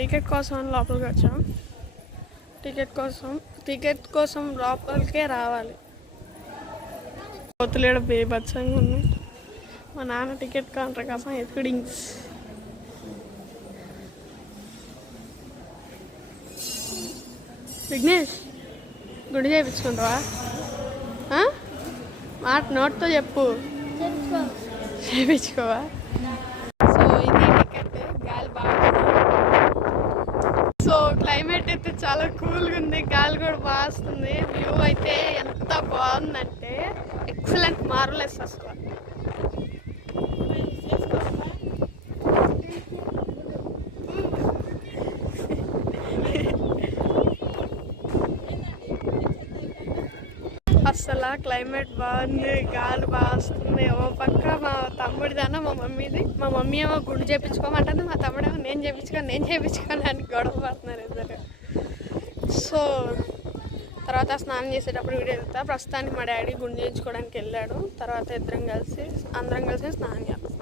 Ticket కోసం లోపలికి వచ్చాం. టికెట్ కోసం లోపలికే రావాలి. కోతులేడ బేబత్సంగా ఉంది. మా నాన్న టికెట్ కౌంటర్ కోసం ఎక్కడింగ్స్. విఘ్నేష్, గుడి చేయించుకుంటావా? మాట నోట్తో చెప్పు. చేయించుకోవా? సో ఇది టికెట్. గాలి బాగా, సో క్లైమేట్ అయితే చాలా కూల్గా ఉంది. గాలి కూడా బాగా వస్తుంది. వ్యూ అయితే ఎంత బాగుందంటే ఎక్సలెంట్, మార్వెలస్ అసలు. అసలు క్లైమేట్ బాగుంది, గాలి బాగా వస్తుంది. ఓ పక్క మా తమ్ముడిదన్నా మా మమ్మీది. మా మమ్మీ ఏమో గుండు చేయించుకోమంటుంది, మా తమ్ముడేమో నేను చేయించుకోను అని గొడవ పడుతున్నారు ఇద్దరు. సో తర్వాత స్నానం చేసేటప్పుడు వీడియో వెళ్తా. ప్రస్తుతానికి మా డాడీ గుండు చేయించుకోవడానికి వెళ్ళాడు. తర్వాత అందరం కలిసి స్నానం చేస్తాం.